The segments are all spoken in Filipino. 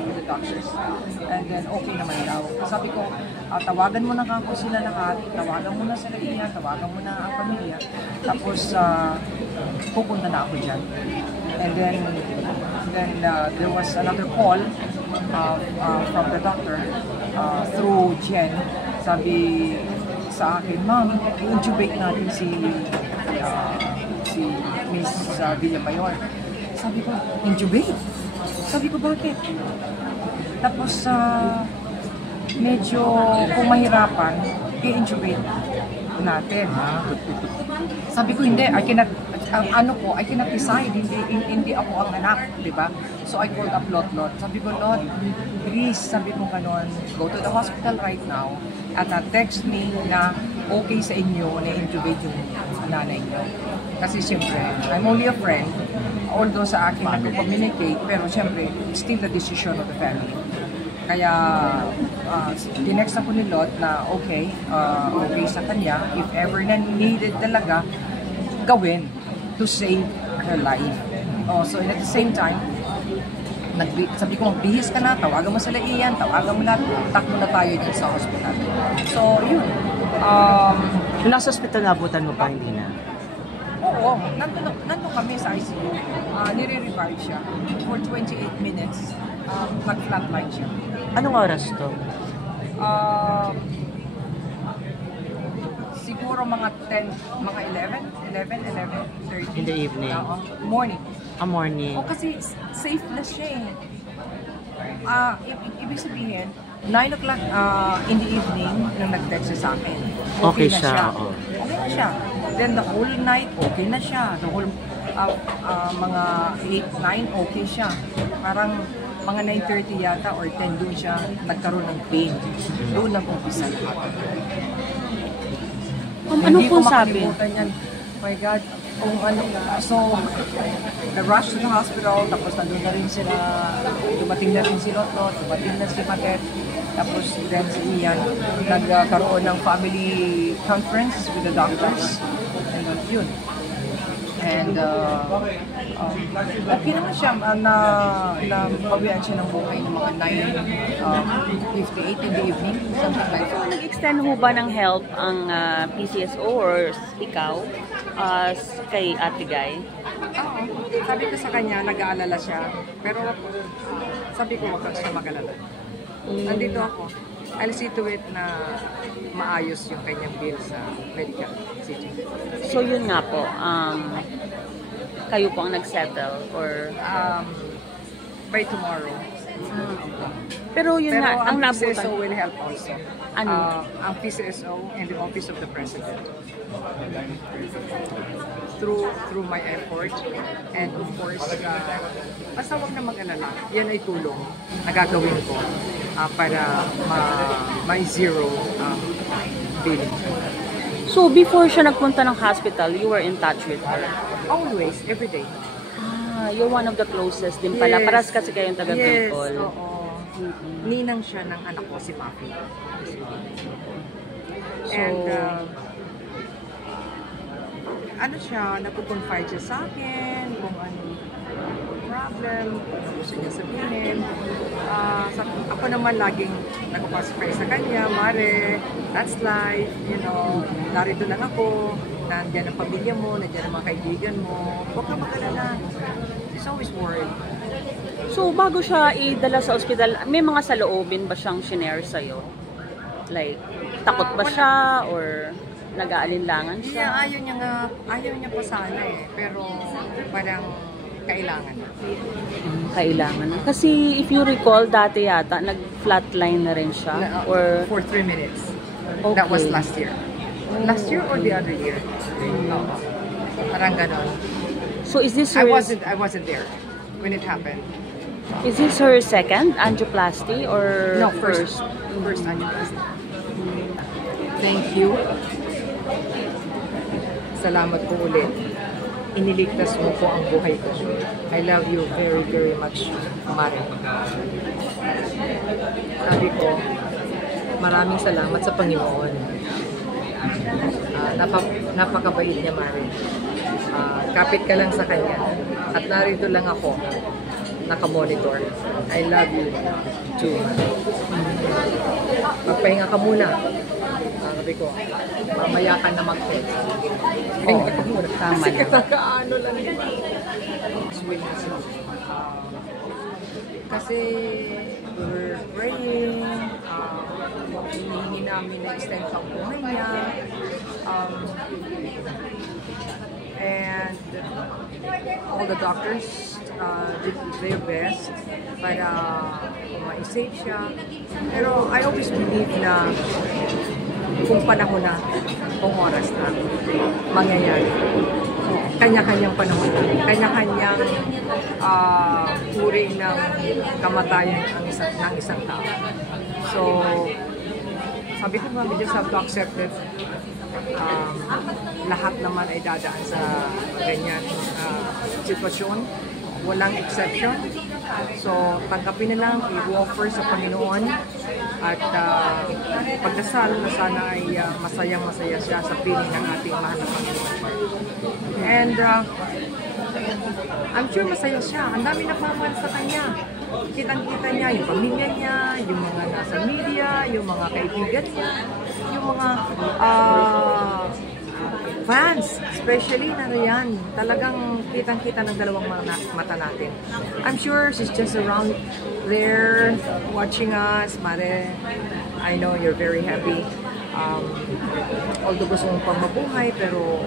with the doctors. And then, okay naman daw. Sabi ko, tawagan mo na kako sila lahat, tawagan mo na sila iyan, tawagan mo na ang pamilya. Tapos, pupunta na ako dyan. And then there was another call from the doctor through Jen. Sabi sa akin, ma'am, i-intubate natin si Miss Villamayor. Sabi ko, intubate? Sabi ko, bakit? Tapos, medyo kung mahirapan, i-intubate natin. Sabi ko, hindi, I cannot decide, hindi ako ang anak, di ba? So I called up Lot. Sabi ko, Lot, please, sabi ko ganon, go to the hospital right now at text me na okay sa inyo na intubate yung nanay niyo. Kasi siyempre, I'm only a friend, although sa akin nag-communicate, pero siyempre, still the decision of the family. Kaya, tinext ako ni Lot na okay sa kanya, if ever na needed talaga, gawin to save her life. So, at the same time, sabi ko, magbihis ka na, tawagan mo sila iyan, tawagan mo na, takbo na tayo dyan sa hospital. So, yun. Yung nasa hospital nabutan mo pa, hindi na? Oo, nandun kami sa ICU. Nire-revive siya for 28 minutes. Nag-flatline siya. Anong oras to? Siguro mga 11:30. In the evening? Morning. Morning. Kasi safe na siya eh. Ibig sabihin, 9 o'clock in the evening nung nag-text siya sa akin. Okay na siya. Okay na siya. Then the whole night, okay na siya. The whole, mga 8, 9, okay siya. Parang mga 9:30 yata or 10 doon siya nagkaroon ng pain. Doon nag-umpisa lahat. Ano po sabi? Yan. Oh my God. So, the rush to the hospital, tapos nandun na rin sila, dumating na rin si Lotlot, dumating na si Patet, tapos then si Ian, nagkaroon ng family conference with the doctors, and yun. And okay naman siya, pawian siya ng buhay ng mga 9:58 in the evening, something like that. Nag-extend ho ba ng help ang PCSO or ikaw kay Ate Guy? Oo. Sabi ko sa kanya, nag-aalala siya. Pero sabi ko, huwag siya mag-alala. Nandito ako. I'll see to it na maayos yung kanyang bill sa medical city. So yun nga po, kayo po ang nag-settle or by tomorrow. Pero yun Pero nga, ang nabutan. PCSO will help also. Ano? Ang PCSO and the Office of the President. Through my effort and of course, basta huwag na mag-alala. Yan ay tulong na gagawin ko para ma-zero billing. So before siya nagpunta ng hospital, you were in touch with her? Always, every day. You're one of the closest din pala. Yes. Paras kasi kayong taga-Bicol. Yes, oo. Ninang siya ng anak ko, si Papi. And, ano siya, napupunfide siya sa akin, kung anong problem, kung gusto niya sabihin. Ako naman laging nagpapasipay sa kanya, Mare, that's life, you know, narito lang ako, nandiyan ang pamilya mo, nandiyan ang mga kaibigan mo, huwag ka mag-alala. She's always worried. So bago siya idala sa ospital, may mga saloobin ba siyang shinare sa'yo? Like, takot ba siya or nag-aalinlangan siya? Yeah, ayaw niya pa sana eh, pero parang kailangan. Kailangan. Kasi if you recall, dati yata, nag-flatline na rin siya? Or For 3 minutes. Okay. That was last year. Last year or the other year? Oo. Parang ganon. So is this her, I wasn't there when it happened. is this her second angioplasty or No, first angioplasty. Thank you. Salamat po ulit. Iniligtas mo po ang buhay ko. I love you very, very much, Mare. Sabi ko, maraming salamat sa Panginoon. Napakabait niya, Mare. Kapit ka lang sa Kanya. At narito lang ako nakamonitor. I love you too. Magpahinga ka muna. Sabi ko, mamaya ka na mag-test. Pahinga ka muna. Tama Kasi na. katakaano lang diba? Kasi we're praying, hinihingi namin na extend ang buhay niya, and all the doctors did their best para ma-save siya. Pero I always believe na kung panahon na, kung oras na, mangyayari. Kanya-kanyang panahon na, kanya-kanyang uri ng kamatayan ng isang tao. So, sabi ko nga, we just have to accept it. Lahat naman ay dadaan sa ganyan sitwasyon. Walang exception. So, tanggapin na lang, i-offer sa Panginoon at pagdasal na sana ay masayang-masaya siya sa piling ng ating mahal na Panginoon. And I'm sure masaya siya. Ang dami nagmamahal sa kanya. Kitang-kita niya yung pamilya niya, yung mga nasa media, yung mga kaibigan niya, yung mga fans, especially na riyan. Talagang kitang-kita ng dalawang mata natin. I'm sure she's just around there watching us. Mare, I know you're very happy. Although gusto mong pang mabuhay, pero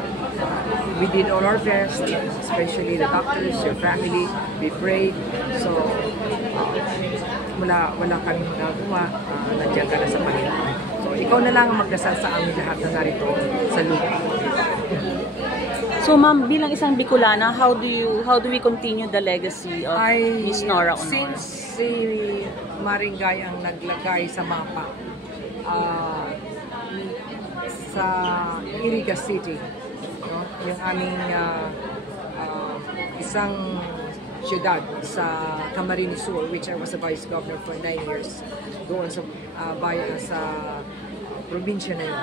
we did all our best, especially the doctors, your family, we prayed. So, wala kami magagawa. Nandiyan ka na sa Panginoon. So, ikaw na lang ang magdasal sa amin lahat na narito sa lupa. So ma'am, bilang isang Bicolana, how do we continue the legacy of Miss Nora Honor? Since si Maringay ang naglagay sa mapa sa Iriga City, no? Yung aming isang siyudad sa Camarines Sur, which I was a vice governor for 9 years, doon sa sa probinsya na yun.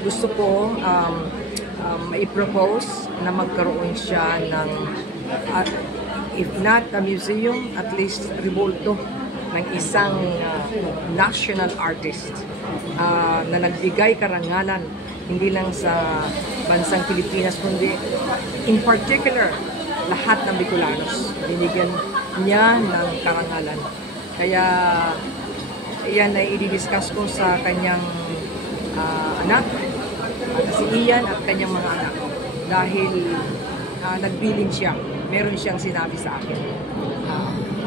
Gusto ko i-propose na magkaroon siya ng if not a museum, at least rebulto ng isang national artist na nagbigay karangalan hindi lang sa bansang Pilipinas kundi in particular lahat ng Bicolanos. Binigyan niya ng karangalan. Kaya yan ay i-discuss ko sa kanyang anak, si Ian at kanyang mga anak. Dahil nagbilin siya, meron siyang sinabi sa akin.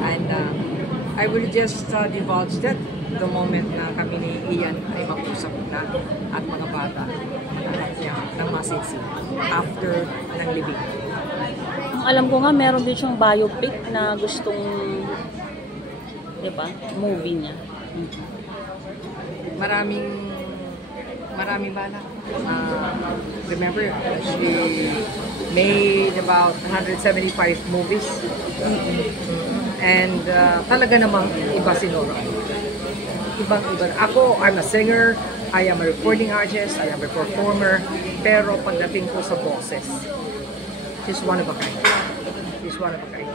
And I will just divulge that the moment na kami ni Ian ay mag-usap na at mga bata niya ng masinsi after ng libing. Ang alam ko nga, meron din siyang biopic na gustong, di ba, movie niya. Maraming bala. Remember, she made about 175 movies. And talaga namang iba si Nora. Ibang-iba. Ako, I'm a singer, I am a recording artist, I am a performer, pero pagdating ko sa boses, she's one of a kind. She's one of a kind.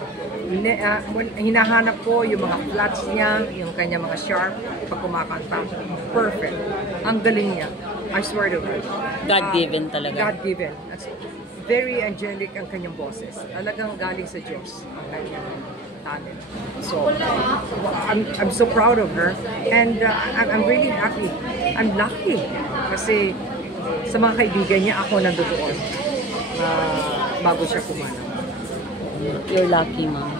Hinahanap ko yung mga flats niya, yung kanya mga sharp, pag kumakanta, perfect. Ang galing niya. I swear to God. God-given talaga. God-given. That's very angelic ang kanyang boses. Talagang galing sa Diyos ang kanyang talent. So, I'm so proud of her and I'm really happy. I'm lucky kasi sa mga kaibigan niya ako nandoon bago siya kumanaw. You're lucky, ma'am.